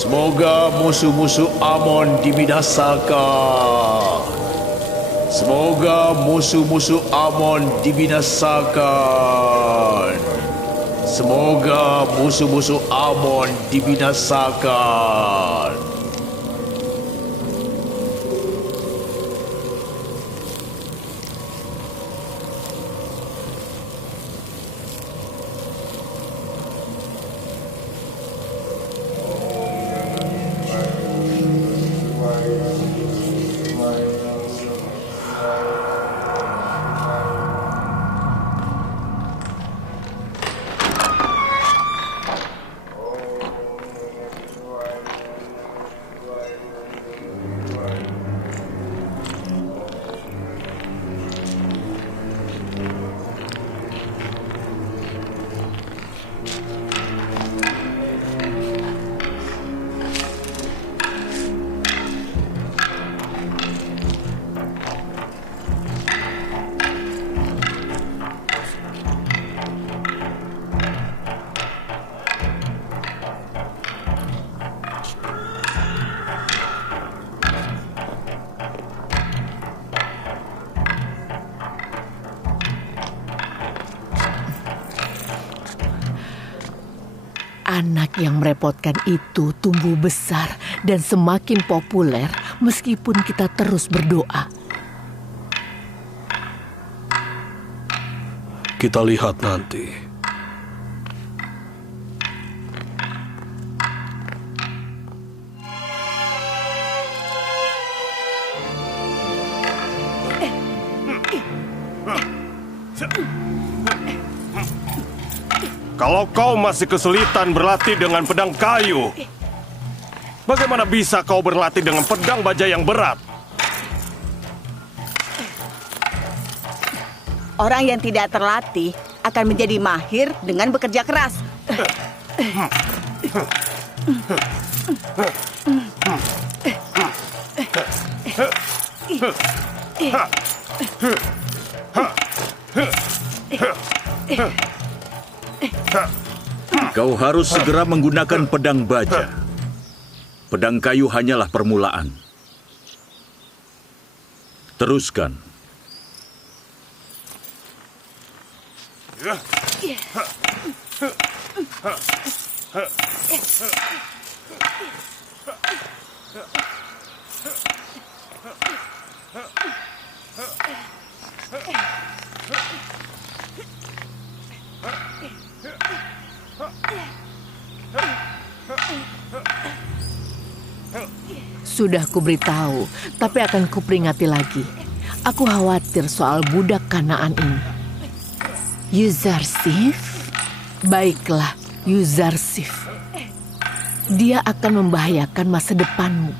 Semoga musuh-musuh Amon dibinasakan. Semoga musuh-musuh Amon dibinasakan. Semoga musuh-musuh Amon dibinasakan. Anak yang merepotkan itu tumbuh besar dan semakin populer meskipun kita terus berdoa. Kita lihat nanti. Kalau kau masih kesulitan berlatih dengan pedang kayu, bagaimana bisa kau berlatih dengan pedang baja yang berat? Orang yang tidak terlatih akan menjadi mahir dengan bekerja keras. Kau harus segera menggunakan pedang baja. Pedang kayu hanyalah permulaan. Teruskan. Sudah kuberitahu, tapi akan kuperingati lagi. Aku khawatir soal budak Kanaan ini. Yuzarsif? Baiklah, Yuzarsif. Dia akan membahayakan masa depanmu.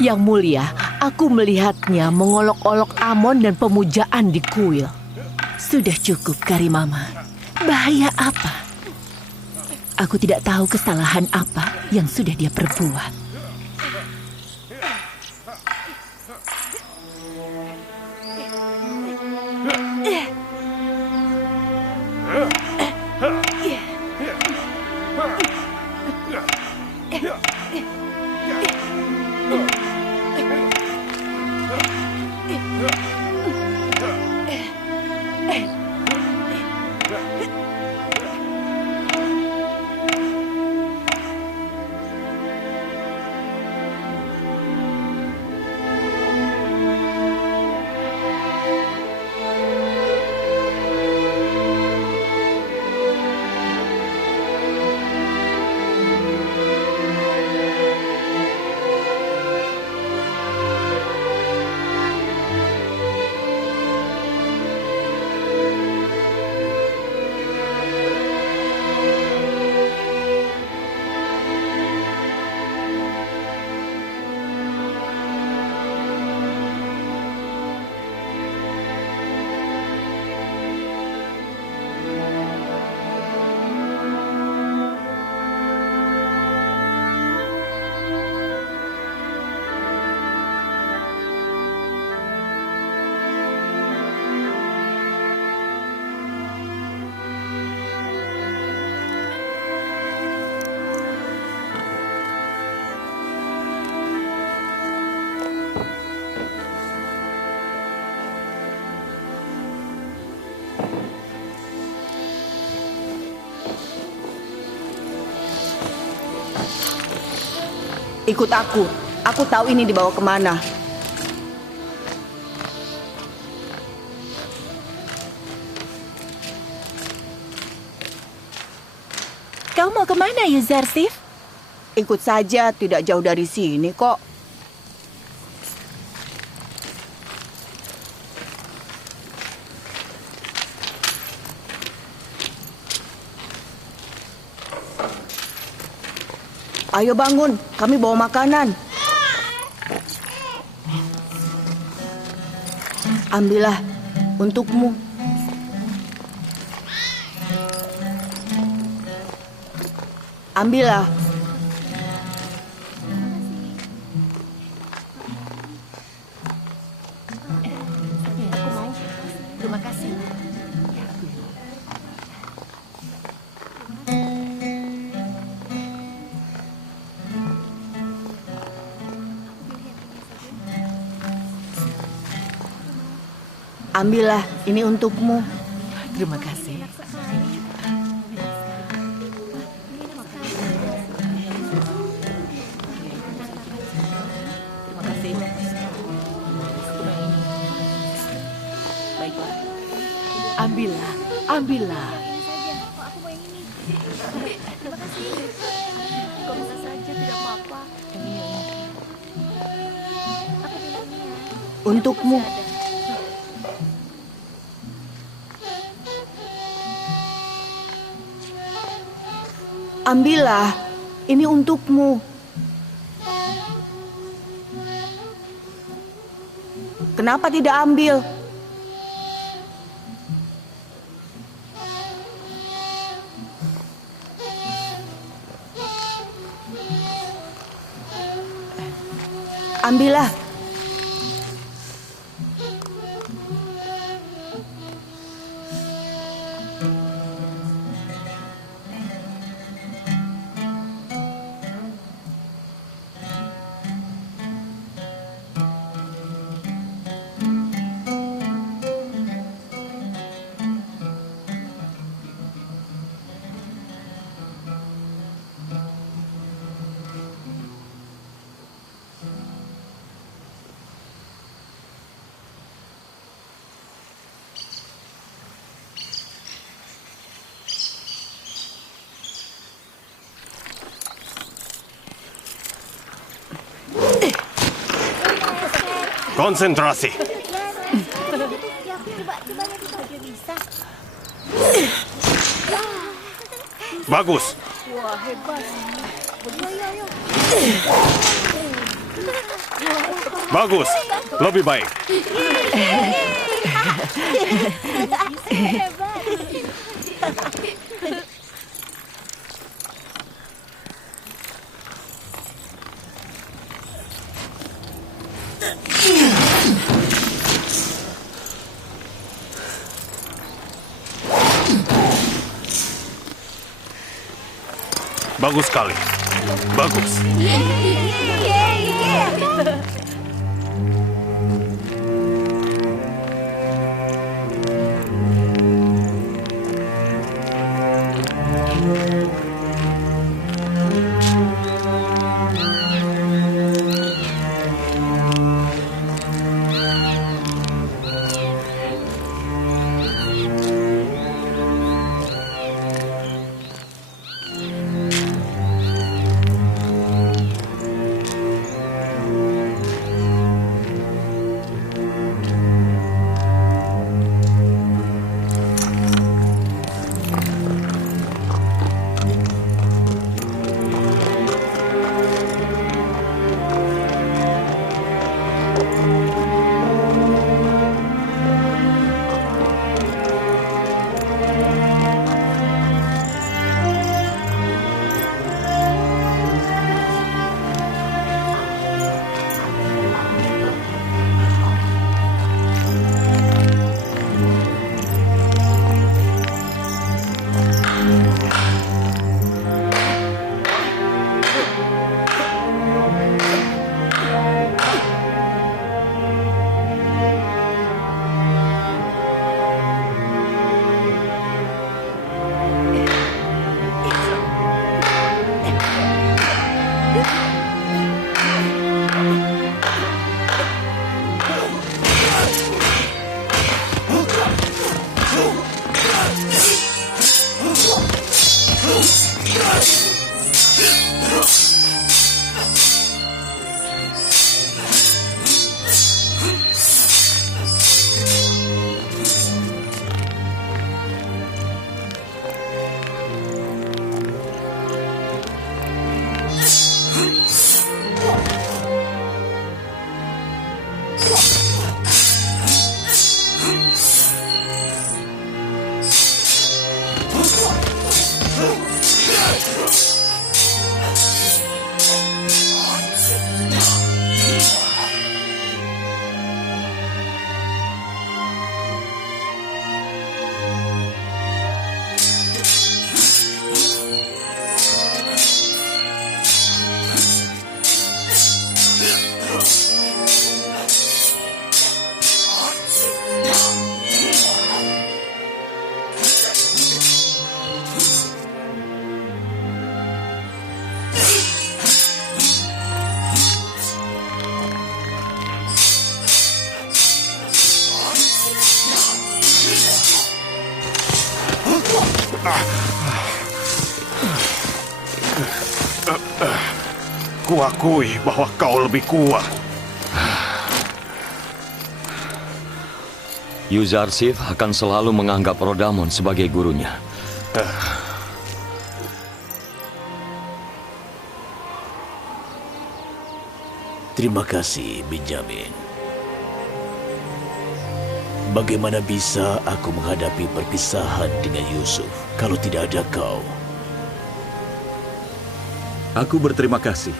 Yang mulia, aku melihatnya mengolok-olok Amon dan pemujaan di kuil. Sudah cukup, Karimama. Bahaya apa? Aku tidak tahu kesalahan apa yang sudah dia perbuat. Ikut aku. Aku tahu ini dibawa kemana. Kau mau kemana, Yuzarsif? Ikut saja, tidak jauh dari sini kok. Ayo bangun, kami bawa makanan. Ambillah, untukmu. Ambillah. Terima kasih. Ambillah, ini untukmu. Terima kasih. Terima kasih. Baiklah. Ambillah, ambillah. Untukmu. Ambillah, ini untukmu. Kenapa tidak ambil? Ambillah. Konsentrasi. Bagus. Bagus. Lebih baik. Bagus sekali. Bagus. Kuakui bahwa kau lebih kuat. Yuzarsif akan selalu menganggap Rodamon sebagai gurunya. Terima kasih, Benjamin. Bagaimana bisa aku menghadapi perpisahan dengan Yusuf kalau tidak ada kau? Aku berterima kasih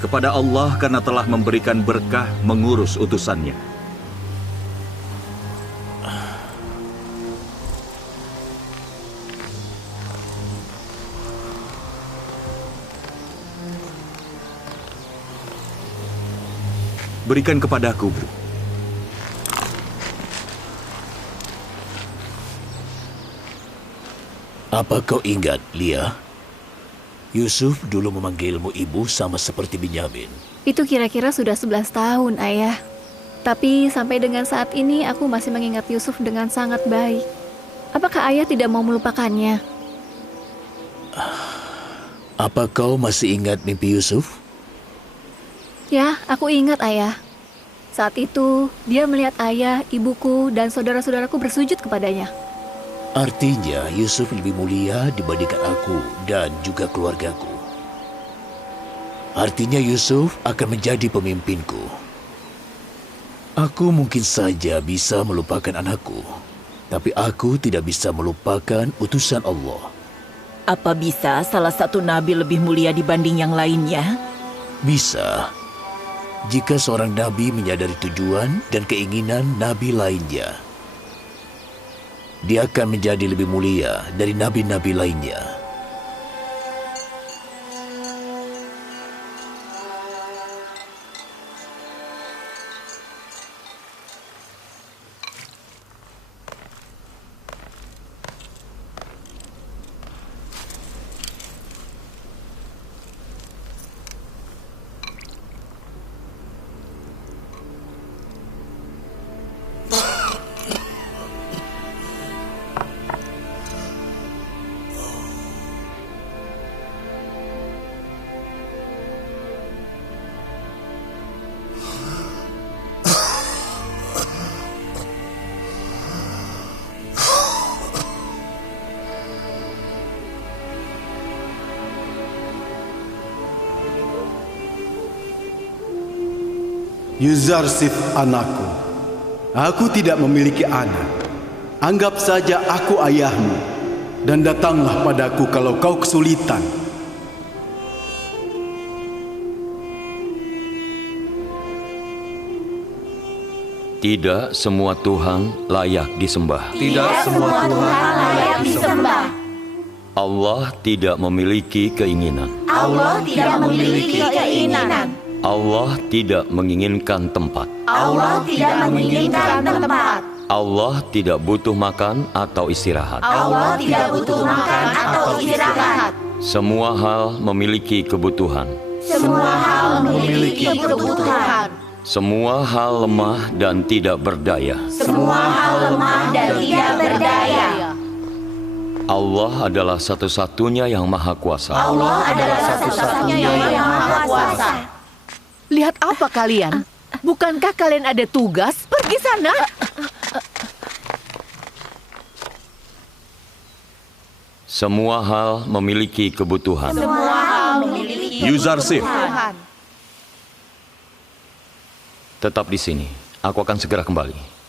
kepada Allah karena telah memberikan berkah mengurus utusannya. Berikan kepadaku, Guru. Apa kau ingat, Lia? Yusuf dulu memanggilmu ibu sama seperti Benyamin. Itu kira-kira sudah 11 tahun, Ayah. Tapi sampai dengan saat ini aku masih mengingat Yusuf dengan sangat baik. Apakah Ayah tidak mau melupakannya? Apa kau masih ingat mimpi Yusuf? Ya, aku ingat, Ayah. Saat itu, dia melihat ayah, ibuku, dan saudara-saudaraku bersujud kepadanya. Artinya Yusuf lebih mulia dibandingkan aku dan juga keluargaku. Artinya Yusuf akan menjadi pemimpinku. Aku mungkin saja bisa melupakan anakku, tapi aku tidak bisa melupakan utusan Allah. Apa bisa salah satu nabi lebih mulia dibanding yang lainnya? Bisa. Jika seorang nabi menyadari tujuan dan keinginan nabi lainnya, dia akan menjadi lebih mulia dari nabi-nabi lainnya. Yuzarsif anakku, aku tidak memiliki anak. Anggap saja aku ayahmu, dan datanglah padaku kalau kau kesulitan. Tidak semua Tuhan layak disembah. Tidak semua Tuhan layak disembah. Allah tidak memiliki keinginan. Allah tidak memiliki keinginan. Allah tidak menginginkan tempat. Allah tidak menginginkan tempat. Allah tidak butuh makan atau istirahat. Allah tidak butuh makan atau istirahat. Semua hal memiliki kebutuhan. Semua hal memiliki kebutuhan. Semua hal lemah dan tidak berdaya. Semua hal lemah dan tidak berdaya. Allah adalah satu-satunya yang maha kuasa. Allah adalah satu-satunya yang maha kuasa. Lihat apa kalian? Bukankah kalian ada tugas? Pergi sana. Semua hal memiliki kebutuhan. Semua hal memiliki Yuzarsif, Tuhan. Tetap di sini. Aku akan segera kembali.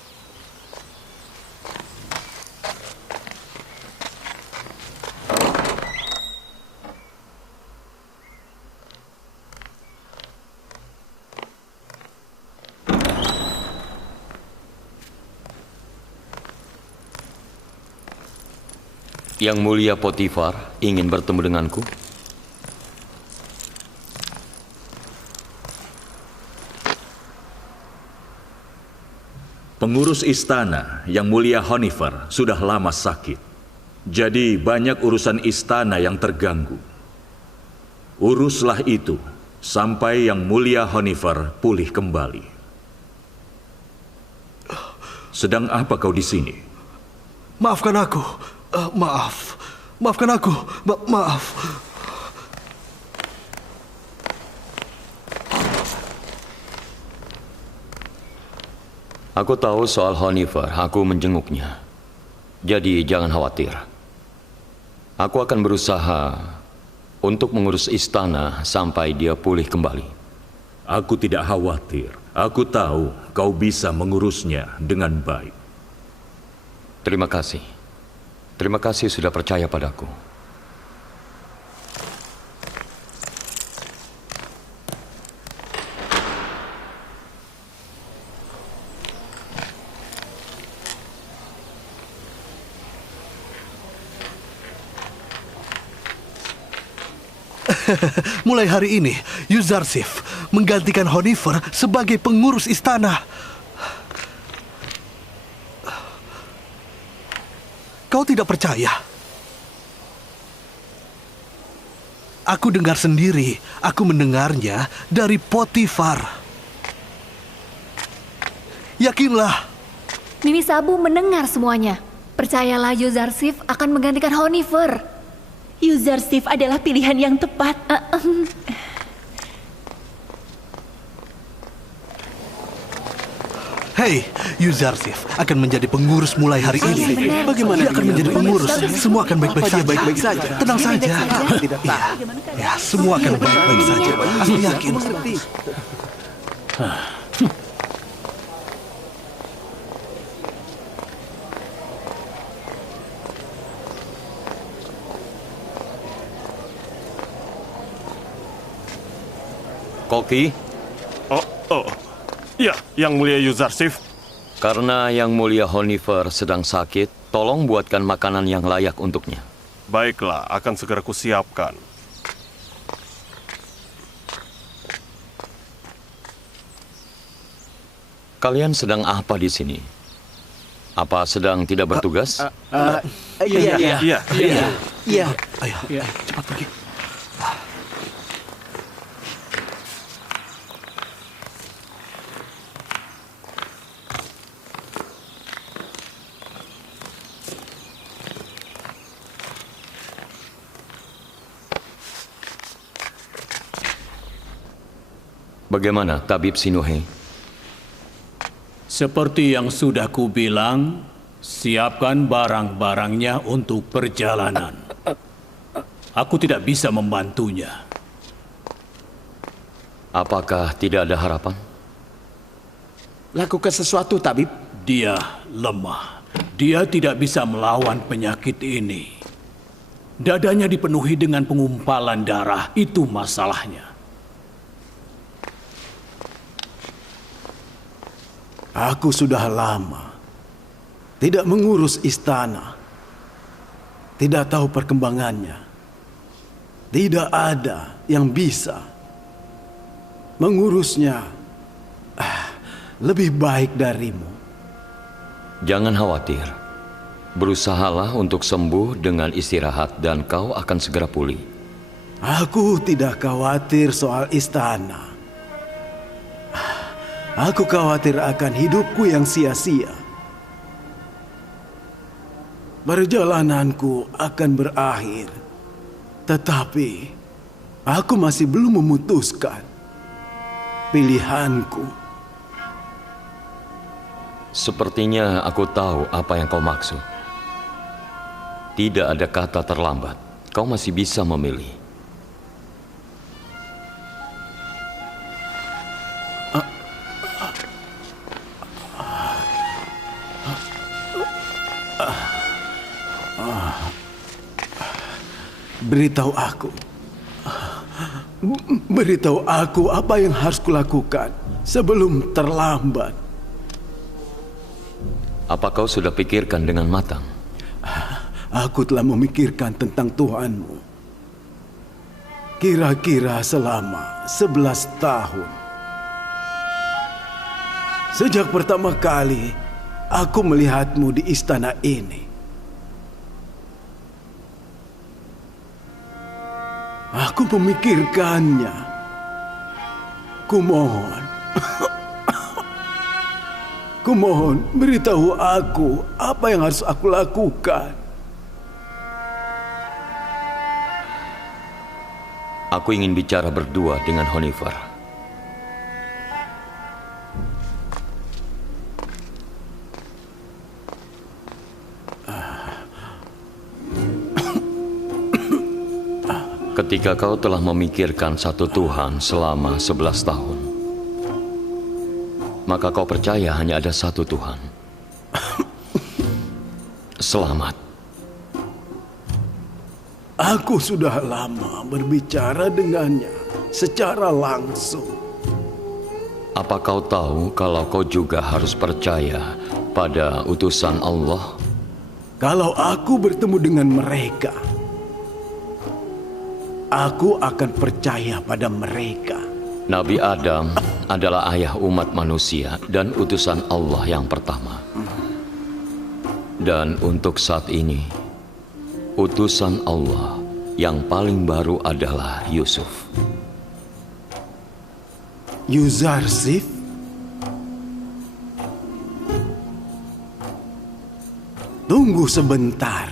Yang mulia Potifar ingin bertemu denganku. pengurus istana yang mulia Honifar sudah lama sakit. Jadi banyak urusan istana yang terganggu. Uruslah itu sampai yang mulia Honifar pulih kembali. Sedang apa kau di sini? Maafkan aku. Maafkan aku. Maaf. Aku tahu soal Honifar, aku menjenguknya. Jadi jangan khawatir. Aku akan berusaha untuk mengurus istana sampai dia pulih kembali. Aku tidak khawatir. Aku tahu kau bisa mengurusnya dengan baik. Terima kasih. Terima kasih sudah percaya padaku. Mulai hari ini, Yuzarsif menggantikan Honifar sebagai pengurus istana. Kau tidak percaya? Aku dengar sendiri, aku mendengarnya dari Potifar. Yakinlah. Nini Sabu mendengar semuanya. Percayalah, Yuzarsif akan menggantikan Honifar. Yuzarsif adalah pilihan yang tepat. Hei, Yuzarsif akan menjadi pengurus mulai hari ini. Bagaimana dia akan menjadi pengurus? Semua akan baik-baik saja. Tenang saja. Ya, semua akan baik-baik saja. Aku yakin. Koki? Ya, Yang Mulia Yuzarsif. Karena Yang Mulia Honifar sedang sakit, tolong buatkan makanan yang layak untuknya. Baiklah, akan segera kusiapkan. Kalian sedang apa di sini? Apa sedang tidak bertugas? Iya. Ayo, cepat pergi. Bagaimana, Tabib Sinuhe? Seperti yang sudah kubilang, siapkan barang-barangnya untuk perjalanan. Aku tidak bisa membantunya. Apakah tidak ada harapan? Lakukan sesuatu, Tabib. Dia lemah. Dia tidak bisa melawan penyakit ini. Dadanya dipenuhi dengan pengumpalan darah. Itu masalahnya. Aku sudah lama tidak mengurus istana, tidak tahu perkembangannya. Tidak ada yang bisa mengurusnya lebih baik darimu. Jangan khawatir. Berusahalah untuk sembuh dengan istirahat dan kau akan segera pulih. Aku tidak khawatir soal istana. Aku khawatir akan hidupku yang sia-sia. perjalananku akan berakhir. Tetapi aku masih belum memutuskan pilihanku. Sepertinya aku tahu apa yang kau maksud. Tidak ada kata terlambat. Kau masih bisa memilih. Beritahu aku apa yang harus kulakukan sebelum terlambat. Apa kau sudah pikirkan dengan matang? Aku telah memikirkan tentang Tuhanmu. Kira-kira selama 11 tahun. Sejak pertama kali aku melihatmu di istana ini. Aku memikirkannya. Kumohon. Kumohon, beritahu aku apa yang harus aku lakukan. Aku ingin bicara berdua dengan Honifer. Ketika kau telah memikirkan satu Tuhan selama 11 tahun, maka kau percaya hanya ada satu Tuhan. Selamat. Aku sudah lama berbicara dengannya secara langsung. Apa kau tahu kalau kau juga harus percaya pada utusan Allah? Kalau aku bertemu dengan mereka, aku akan percaya pada mereka. Nabi Adam adalah ayah umat manusia dan utusan Allah yang pertama. Dan untuk saat ini, utusan Allah yang paling baru adalah Yusuf. Yuzarsif? Tunggu sebentar.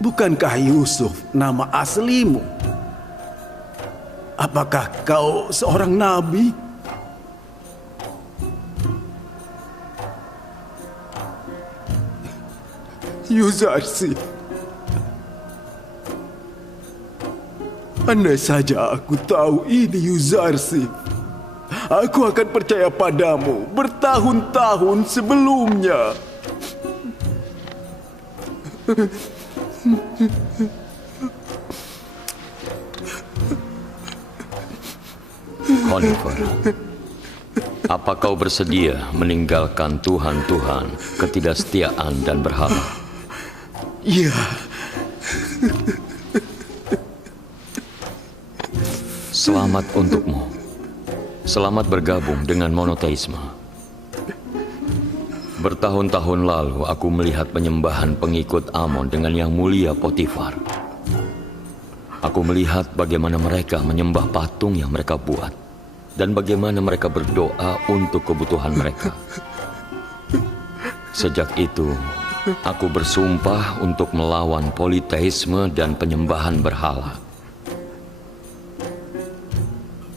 Bukankah Yusuf nama aslimu? Apakah kau seorang nabi? Yuzarsif, andai saja aku tahu ini Yuzarsif, aku akan percaya padamu bertahun-tahun sebelumnya. Honifer, apa kau bersedia meninggalkan Tuhan-Tuhan, ketidaksetiaan dan berhala? Iya. Selamat untukmu. Selamat bergabung dengan monoteisme. Bertahun-tahun lalu aku melihat penyembahan pengikut Amon dengan yang mulia Potifar. Aku melihat bagaimana mereka menyembah patung yang mereka buat dan bagaimana mereka berdoa untuk kebutuhan mereka. Sejak itu, aku bersumpah untuk melawan politeisme dan penyembahan berhala.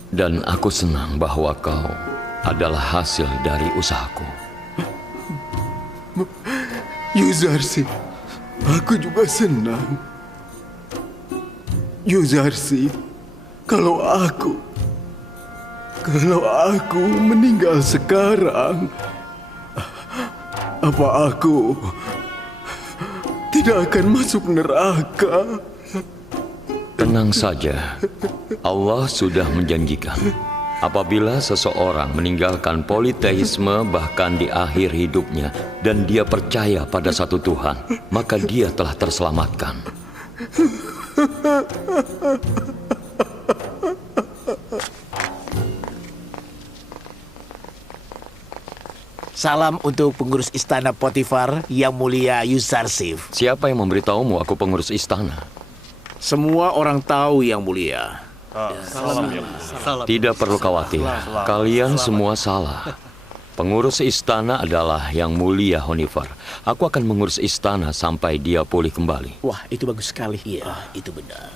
Dan aku senang bahwa kau adalah hasil dari usahaku. Yuzarsif, aku juga senang. Yuzarsif, kalau aku meninggal sekarang, apa aku tidak akan masuk neraka? Tenang saja, Allah sudah menjanjikan apabila seseorang meninggalkan politeisme bahkan di akhir hidupnya dan dia percaya pada satu Tuhan, maka dia telah terselamatkan. Salam untuk pengurus istana Potifar yang mulia Yuzarsif. Siapa yang memberitahumu aku pengurus istana? Semua orang tahu yang mulia. Tidak perlu khawatir, kalian semua salah. Pengurus istana adalah Yang Mulia Honifar. Aku akan mengurus istana sampai dia pulih kembali. Wah, itu bagus sekali. Iya, itu benar.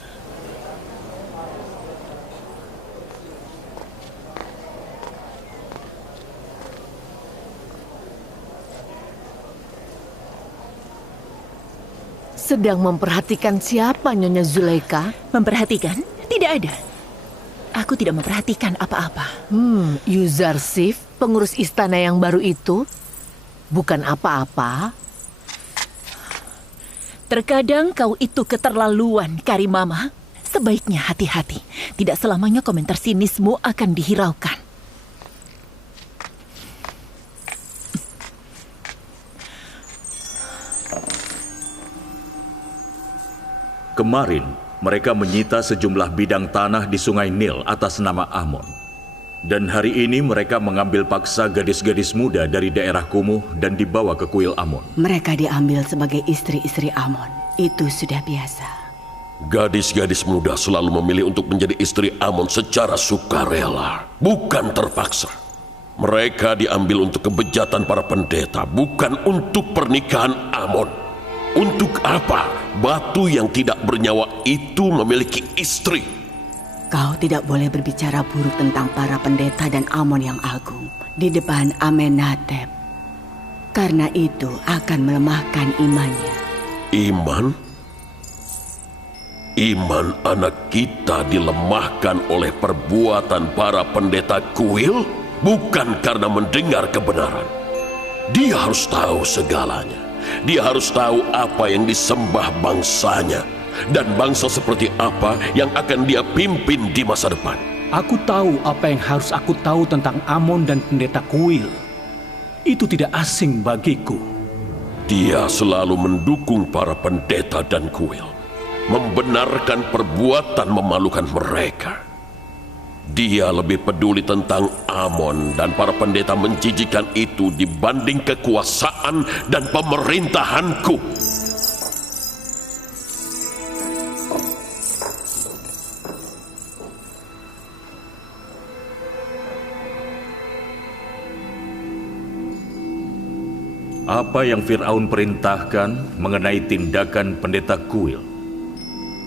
Sedang memperhatikan siapa, Nyonya Zulaika? Memperhatikan? Tidak ada. Aku tidak memperhatikan apa-apa. Yuzarsif, pengurus istana yang baru itu, bukan apa-apa. Terkadang kau itu keterlaluan, Karimama. Sebaiknya hati-hati. Tidak selamanya komentar sinismu akan dihiraukan. Kemarin, mereka menyita sejumlah bidang tanah di Sungai Nil atas nama Amon. Dan hari ini mereka mengambil paksa gadis-gadis muda dari daerah kumuh dan dibawa ke kuil Amon. Mereka diambil sebagai istri-istri Amon. Itu sudah biasa. Gadis-gadis muda selalu memilih untuk menjadi istri Amon secara sukarela, bukan terpaksa. Mereka diambil untuk kebejatan para pendeta, bukan untuk pernikahan Amon. Untuk apa batu yang tidak bernyawa itu memiliki istri? Kau tidak boleh berbicara buruk tentang para pendeta dan Amon yang agung di depan Amenhotep. Karena itu akan melemahkan imannya. Iman? Iman anak kita dilemahkan oleh perbuatan para pendeta kuil? Bukan karena mendengar kebenaran. Dia harus tahu segalanya. Dia harus tahu apa yang disembah bangsanya dan bangsa seperti apa yang akan dia pimpin di masa depan. Aku tahu apa yang harus aku tahu tentang Amon dan pendeta kuil. Itu tidak asing bagiku. Dia selalu mendukung para pendeta dan kuil, membenarkan perbuatan memalukan mereka. Dia lebih peduli tentang Amon dan para pendeta menjijikan itu dibanding kekuasaan dan pemerintahanku. Apa yang Fir'aun perintahkan mengenai tindakan pendeta kuil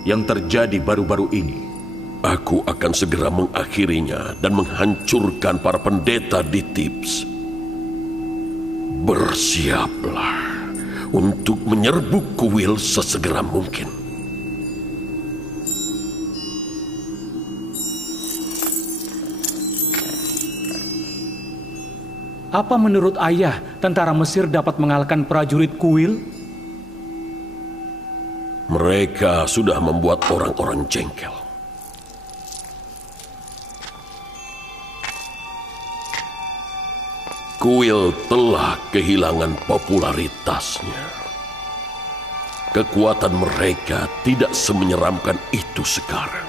yang terjadi baru-baru ini? Aku akan segera mengakhirinya dan menghancurkan para pendeta di Thebes. Bersiaplah untuk menyerbu kuil sesegera mungkin. Apa menurut ayah tentara Mesir dapat mengalahkan prajurit kuil? Mereka sudah membuat orang-orang jengkel. Kuil telah kehilangan popularitasnya. Kekuatan mereka tidak semenyeramkan itu sekarang.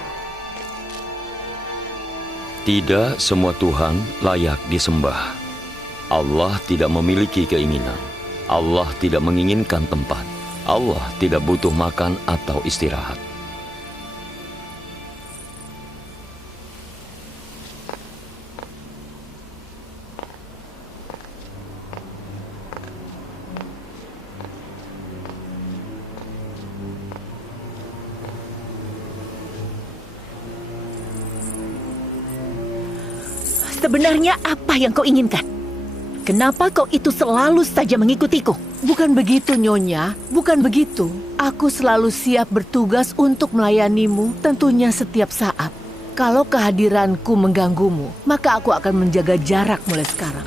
Tidak semua Tuhan layak disembah. Allah tidak memiliki keinginan. Allah tidak menginginkan tempat. Allah tidak butuh makan atau istirahat. Sebenarnya apa yang kau inginkan? Kenapa kau itu selalu saja mengikutiku? Bukan begitu, Nyonya. Bukan begitu. Aku selalu siap bertugas untuk melayanimu, tentunya setiap saat. Kalau kehadiranku mengganggumu, maka aku akan menjaga jarak mulai sekarang.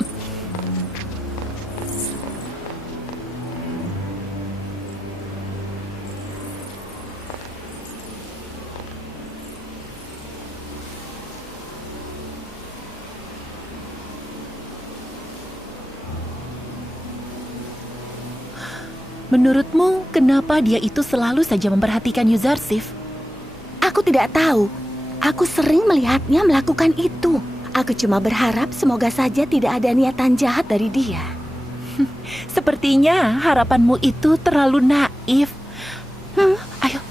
Menurutmu, kenapa dia itu selalu saja memperhatikan Yuzarsif? Aku tidak tahu. Aku sering melihatnya melakukan itu. Aku cuma berharap semoga saja tidak ada niatan jahat dari dia. Sepertinya harapanmu itu terlalu naif. Ayo.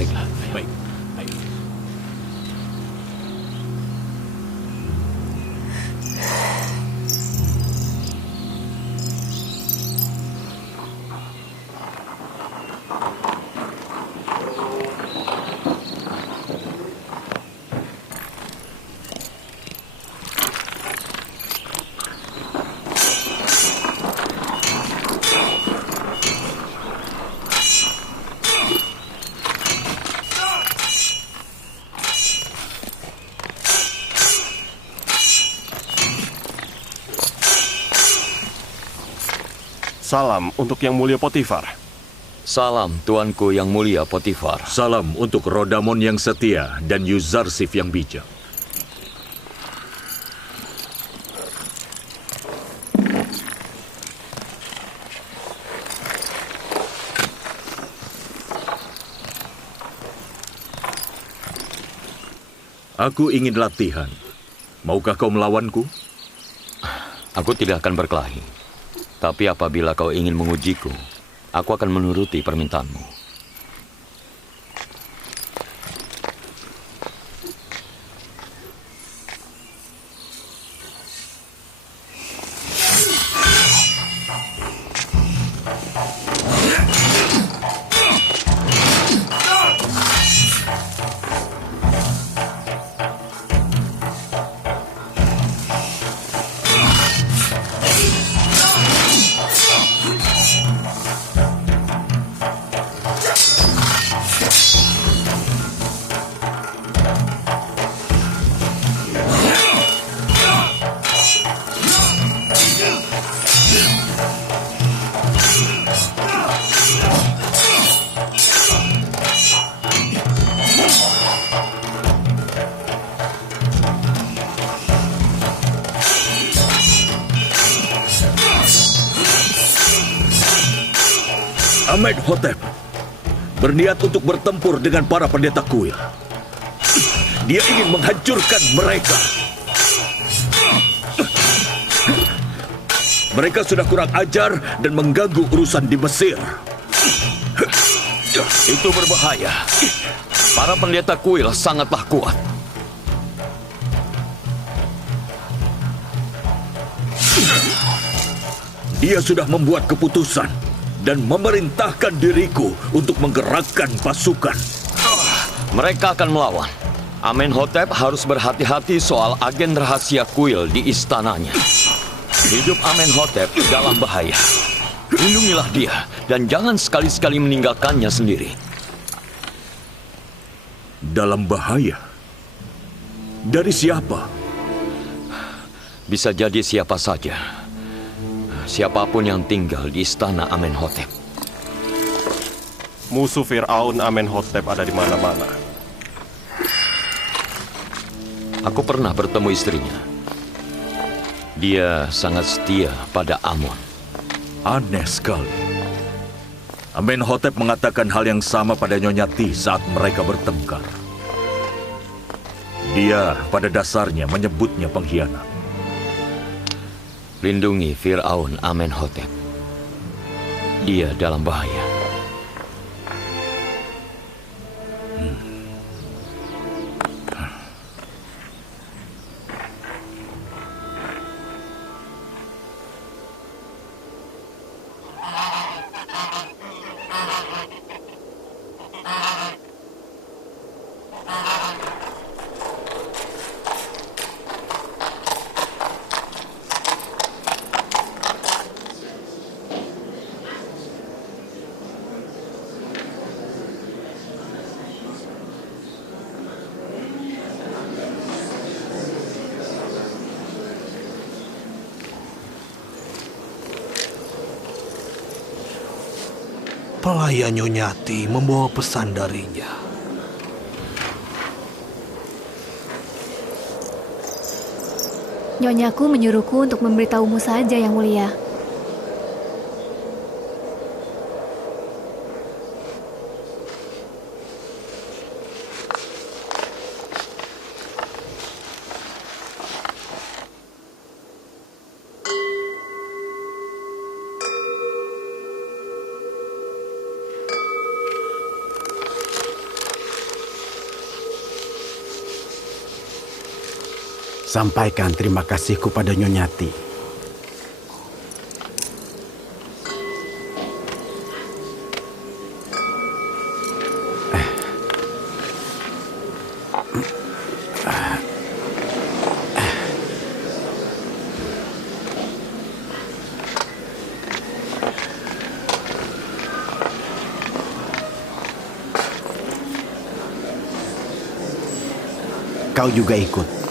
Baiklah, baik. Salam untuk Yang Mulia Potifar. Salam tuanku yang mulia Potifar. Salam untuk Rodamon yang setia dan Yuzarsif yang bijak. Aku ingin latihan. Maukah kau melawanku? Aku tidak akan berkelahi. Tapi apabila kau ingin mengujiku, aku akan menuruti permintaanmu. Amenhotep berniat untuk bertempur dengan para pendeta kuil. Dia ingin menghancurkan mereka. Mereka sudah kurang ajar dan mengganggu urusan di Mesir. Itu berbahaya. Para pendeta kuil sangatlah kuat. Dia sudah membuat keputusan dan memerintahkan diriku untuk menggerakkan pasukan. Mereka akan melawan. Amenhotep harus berhati-hati soal agen rahasia kuil di istananya. Hidup Amenhotep dalam bahaya. Lindungilah dia dan jangan sekali-sekali meninggalkannya sendiri. Dalam bahaya? Dari siapa? Bisa jadi siapa saja. Siapapun yang tinggal di istana Amenhotep. Musuh Fir'aun Amenhotep ada di mana-mana. Aku pernah bertemu istrinya. Dia sangat setia pada Amon. Aneh sekali. Amenhotep mengatakan hal yang sama pada Nyonya Ti saat mereka bertengkar. Dia pada dasarnya menyebutnya pengkhianat. Lindungi Fir'aun Amenhotep. Dia dalam bahaya. Pelayan Nyonya Ti membawa pesan darinya. Nyonyaku menyuruhku untuk memberitahumu saja, Yang Mulia. Sampaikan terima kasihku pada Nyonyati. Kau juga ikut.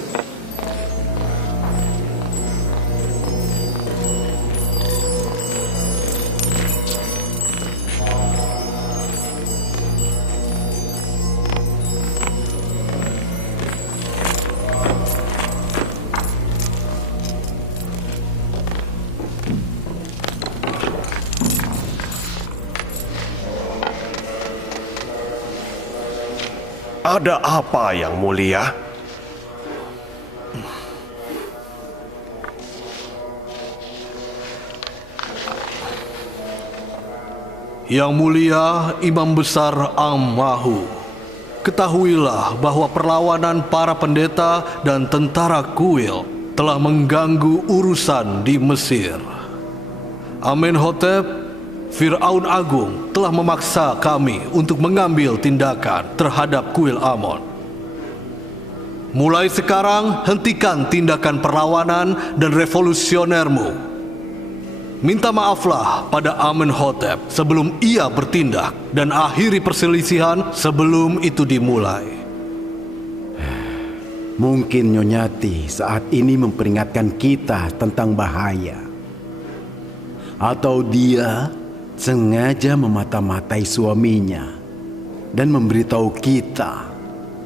Ada apa, Yang Mulia? Yang Mulia Imam Besar Ang-Mahu, ketahuilah bahwa perlawanan para pendeta dan tentara Kuil telah mengganggu urusan di Mesir. Amenhotep, Fir'aun Agung telah memaksa kami untuk mengambil tindakan terhadap Kuil Amon. Mulai sekarang, hentikan tindakan perlawanan dan revolusionermu. Minta maaflah pada Amenhotep sebelum ia bertindak dan akhiri perselisihan sebelum itu dimulai. Mungkin Nyonyati saat ini memperingatkan kita tentang bahaya. Atau dia sengaja memata-matai suaminya dan memberitahu kita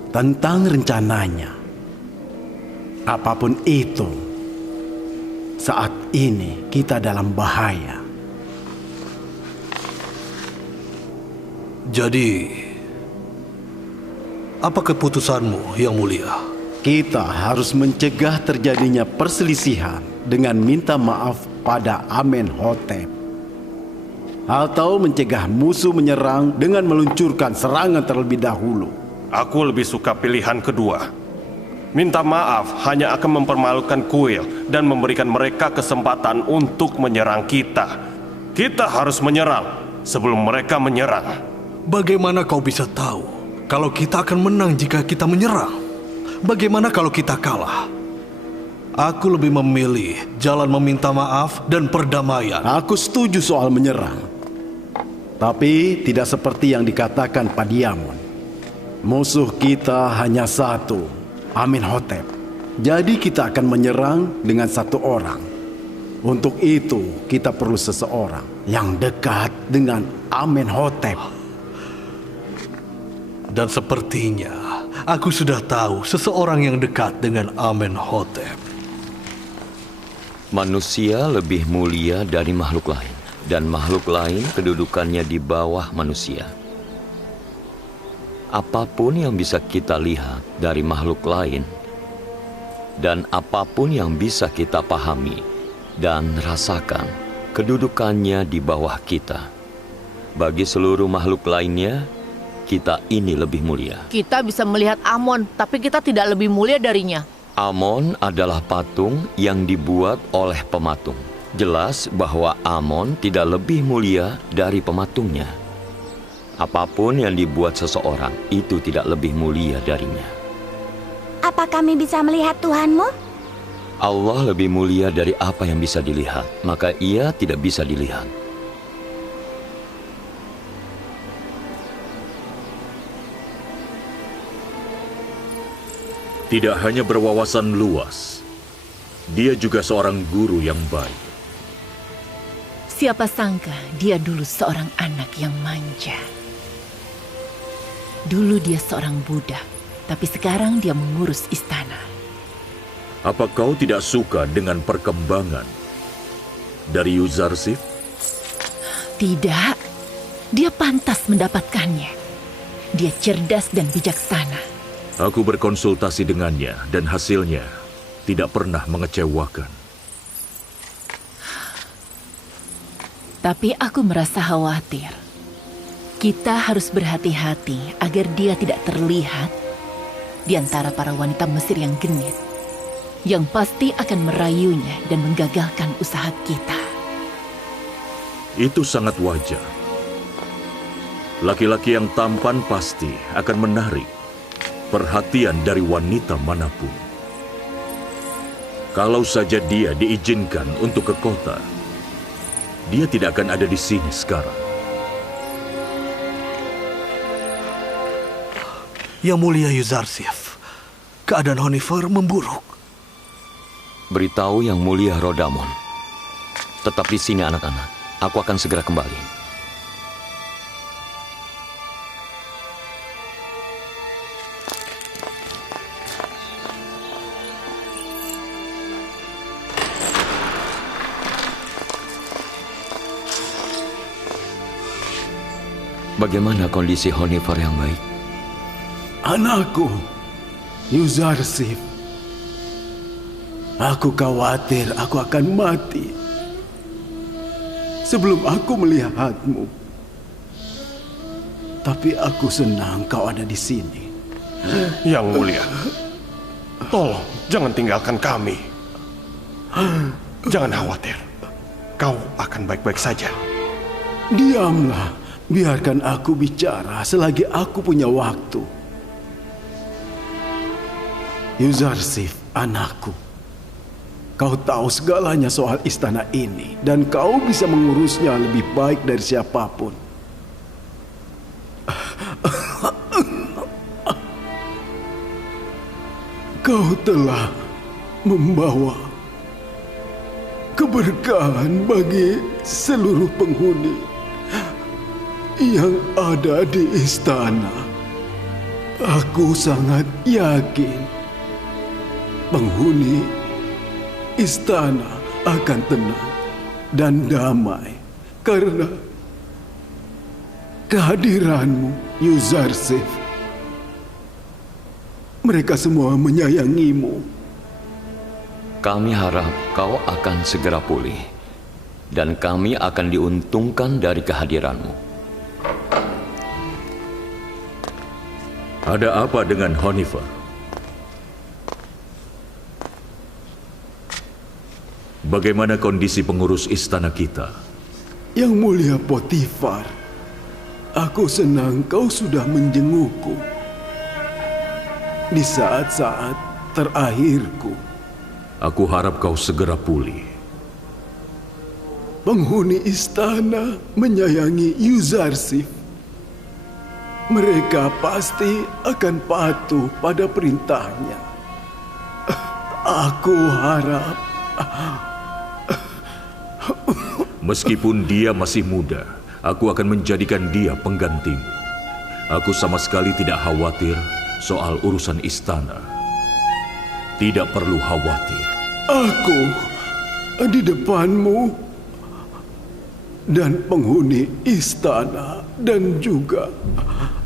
tentang rencananya. Apapun itu, saat ini kita dalam bahaya. Jadi, apa keputusanmu, Yang Mulia? Kita harus mencegah terjadinya perselisihan dengan minta maaf pada Amenhotep. Atau mencegah musuh menyerang dengan meluncurkan serangan terlebih dahulu. Aku lebih suka pilihan kedua. Minta maaf hanya akan mempermalukan Kuil dan memberikan mereka kesempatan untuk menyerang kita. Kita harus menyerang sebelum mereka menyerang. Bagaimana kau bisa tahu kalau kita akan menang jika kita menyerang? Bagaimana kalau kita kalah? Aku lebih memilih jalan meminta maaf dan perdamaian. Aku setuju soal menyerang. Tapi tidak seperti yang dikatakan Padiamon. Musuh kita hanya satu, Amenhotep. Jadi kita akan menyerang dengan satu orang. Untuk itu kita perlu seseorang yang dekat dengan Amenhotep. Dan sepertinya aku sudah tahu seseorang yang dekat dengan Amenhotep. Manusia lebih mulia dari makhluk lain, dan makhluk lain kedudukannya di bawah manusia. Apapun yang bisa kita lihat dari makhluk lain, dan apapun yang bisa kita pahami dan rasakan, kedudukannya di bawah kita. Bagi seluruh makhluk lainnya, kita ini lebih mulia. Kita bisa melihat Amon, tapi kita tidak lebih mulia darinya. Amon adalah patung yang dibuat oleh pematung. Jelas bahwa Amon tidak lebih mulia dari pematungnya. Apapun yang dibuat seseorang, itu tidak lebih mulia darinya. Apa kami bisa melihat Tuhanmu? Allah lebih mulia dari apa yang bisa dilihat, maka ia tidak bisa dilihat. Tidak hanya berwawasan luas, dia juga seorang guru yang baik. Siapa sangka dia dulu seorang anak yang manja. Dulu dia seorang budak, tapi sekarang dia mengurus istana. Apa kau tidak suka dengan perkembangan dari Yuzarsif? Tidak, dia pantas mendapatkannya. Dia cerdas dan bijaksana. Aku berkonsultasi dengannya dan hasilnya tidak pernah mengecewakan. Tapi aku merasa khawatir. Kita harus berhati-hati agar dia tidak terlihat di antara para wanita Mesir yang genit. yang pasti akan merayunya dan menggagalkan usaha kita. Itu sangat wajar. Laki-laki yang tampan pasti akan menarik perhatian dari wanita manapun. Kalau saja dia diizinkan untuk ke kota, dia tidak akan ada di sini sekarang. Yang Mulia Yuzarsif, keadaan Honifer memburuk. Beritahu Yang Mulia Rodamon. Tetap di sini anak-anak. Aku akan segera kembali. Bagaimana kondisi Honifer yang baik? Anakku, Yuzarsif. Aku khawatir aku akan mati sebelum aku melihatmu. Tapi aku senang kau ada di sini. Yang Mulia, tolong jangan tinggalkan kami. Jangan khawatir, kau akan baik-baik saja. Diamlah, biarkan aku bicara selagi aku punya waktu. Yuzarsif, anakku. Kau tahu segalanya soal istana ini, dan kau bisa mengurusnya lebih baik dari siapapun. Kau telah membawa keberkahan bagi seluruh penghuni yang ada di istana. Aku sangat yakin penghuni istana akan tenang dan damai karena kehadiranmu, Yuzarsif. Mereka semua menyayangimu. Kami harap kau akan segera pulih, dan kami akan diuntungkan dari kehadiranmu. Ada apa dengan Honifer? Bagaimana kondisi pengurus istana kita? Yang Mulia Potifar, aku senang kau sudah menjengukku di saat-saat terakhirku. Aku harap kau segera pulih. Penghuni istana menyayangi Yuzarsif. Mereka pasti akan patuh pada perintahnya. Aku harap. Meskipun dia masih muda, aku akan menjadikan dia penggantimu. Aku sama sekali tidak khawatir soal urusan istana. Tidak perlu khawatir. Aku di depanmu dan penghuni istana dan juga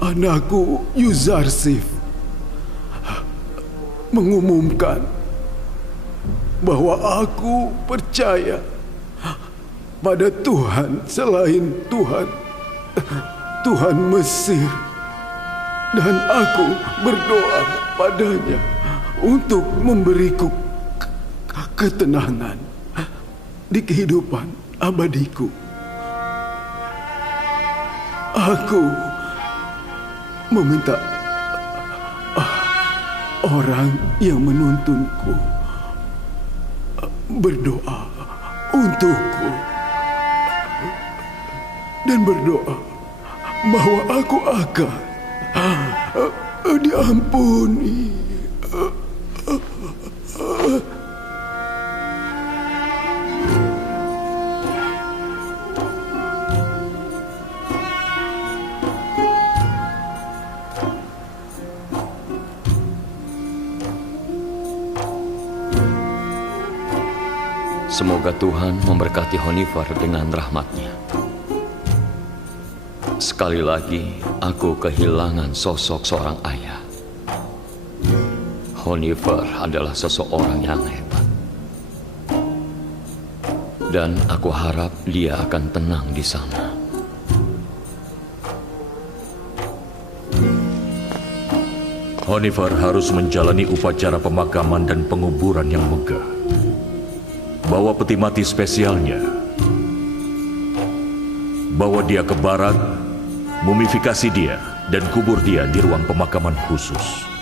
anakku Yuzarsif mengumumkan bahwa aku percaya pada Tuhan selain Tuhan Mesir, dan aku berdoa padanya untuk memberiku ketenangan di kehidupan abadiku. Aku meminta orang yang menuntunku berdoa untukku dan berdoa bahwa aku akan diampuni. Semoga Tuhan memberkati Honifer dengan rahmat-Nya. Sekali lagi, aku kehilangan sosok seorang ayah. Honifer adalah seseorang yang hebat. Dan aku harap dia akan tenang di sana. Honeyfar harus menjalani upacara pemakaman dan penguburan yang megah. Bawa peti mati spesialnya. Bawa dia ke barak, mumifikasi dia, dan kubur dia di ruang pemakaman khusus.